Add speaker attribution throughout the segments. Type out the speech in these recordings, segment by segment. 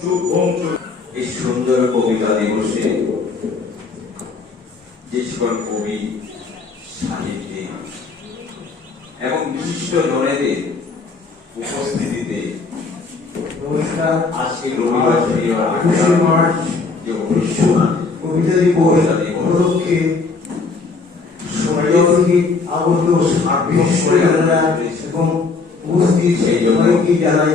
Speaker 1: এই সুন্দর কবিতা দিবসে যে সকল কবি সাহিত্যিক এবং বিশিষ্ট জনেদের উপস্থিতিতে আজকে রবিবার শনিবার
Speaker 2: একুশে মার্চ
Speaker 1: যে অনুষ্ঠান
Speaker 2: কবিতা দিবস উপলক্ষে সময় আগত বিশ্ববিদ্যালয় এবং উপস্থিত
Speaker 1: সেই জন্য
Speaker 2: সবাইকে জানাই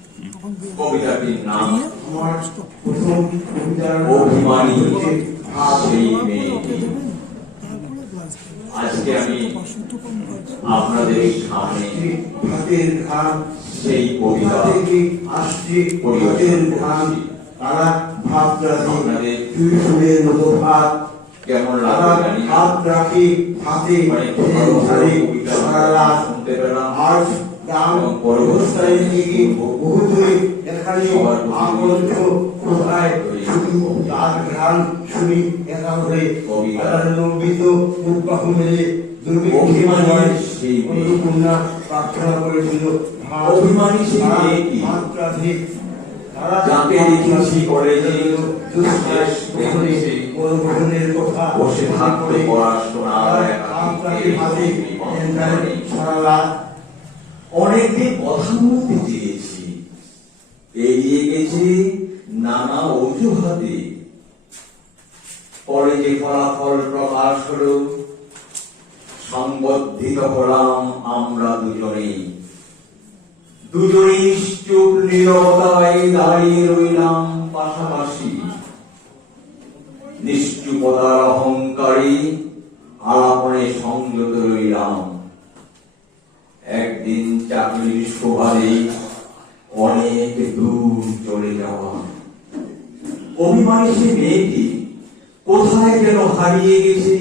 Speaker 1: কবিতাটির নাম
Speaker 2: প্রথম কবিতার
Speaker 1: অভিমানী সেই মেয়েটি আজকে আমি আপনাদের সামনে
Speaker 2: হাতের ঘাম
Speaker 1: সেই কবিতা
Speaker 2: থেকে আসছে হাতের ঘাম তারা ভাব রাখে
Speaker 1: আপনাদের
Speaker 2: ফুলের মতো ভাব
Speaker 1: কেমন না।
Speaker 2: হাত রাখে হাতে
Speaker 1: মানে
Speaker 2: ধারে সারা রাত
Speaker 1: শুনতে পেলাম।
Speaker 2: আজ গ্রাম
Speaker 1: এবং পরবর্তী
Speaker 2: অবস্থায় থেকে বহু দূরে এখানে আগন্ত কোথায় শুধু তার ঘ্রাণ শুনি একা
Speaker 1: কবিতা।
Speaker 2: আনন্দিত উদ্বাহ মেলে দুর্ভিক্ষে
Speaker 1: অভিমানী সেই।
Speaker 2: অনুকন্যা প্রার্থনা করেছিল
Speaker 1: অভিমানী সেই মেয়েটি।
Speaker 2: মাত্রাধিক তারা
Speaker 1: যাকে দেখেছি কলেজে
Speaker 2: অনুগ্রহণের কথা
Speaker 1: বসে থাকতো
Speaker 2: এন্টারে সারা রাত
Speaker 1: অনেকদিন কথা বলতে চেয়েছি এগিয়ে গেছে নানা অজুহাতে। পরে যে ফলাফল প্রকাশ হলো সংবদ্ধিত হলাম আমরা দুজনেই। দুজনেই চুপ নীরবতায় দাঁড়িয়ে রইলাম পাশাপাশি। নিশ্চুপতার অহংকারী আলাপনে সংযত রইলাম। একদিন চাকরির সুবাদে অনেক দূর চলে যাওয়া। অভিমানী সে মেয়েটি কোথায় যেন হারিয়ে গেছে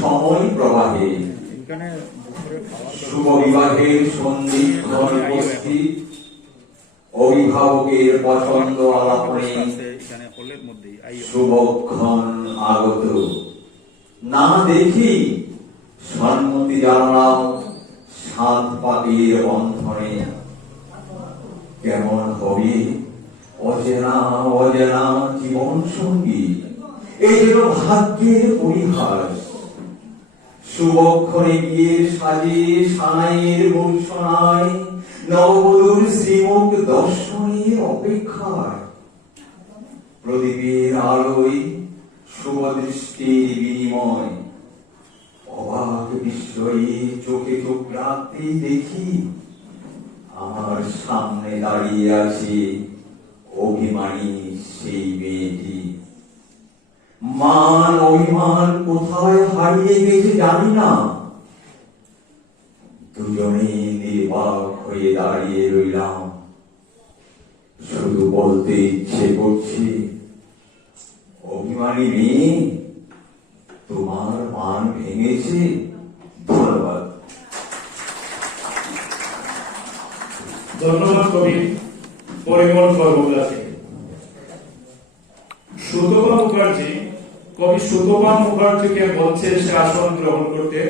Speaker 1: সময় প্রবাহে। শুভ বিবাহের সন্ধিক্ষণ উপস্থিত, অভিভাবকের পছন্দ আলাপনে শুভক্ষণ আগত। না দেখি সম্মতি জানালাম সাত পাতির বন্ধনে কেমন হবে? অচেনা, অজানা জীবন সঙ্গী। এই যেন ভাগ্যের পরিহাস। শুভক্ষণে গিয়ে সাজে সানাইয়ের বংশনায়, নববধূর শ্রীমুখ দর্শনের অপেক্ষায়। প্রদীপের আলোয় শুভ দৃষ্টির বিনিময় অবাক বিস্ময়ে চোখে চোখ রাখতেই দেখি আমার সামনে দাঁড়িয়ে আছে অভিমানী সেই মেয়েটি। মান অভিমান কোথায় হারিয়ে গেছে জানি না। দুজনে নির্বাক হয়ে দাঁড়িয়ে রইলাম। শুধু বলতে ইচ্ছে করছে, অভিমানী মেয়ে তোমার মান ভেঙেছে। ধন্যবাদ।
Speaker 3: ধন্যবাদ কবি। পরিমল সর্বগুলা সুতপা মুখার্জি, কবি সুতপা মুখার্জিকে বলছে সে আসন গ্রহণ করতে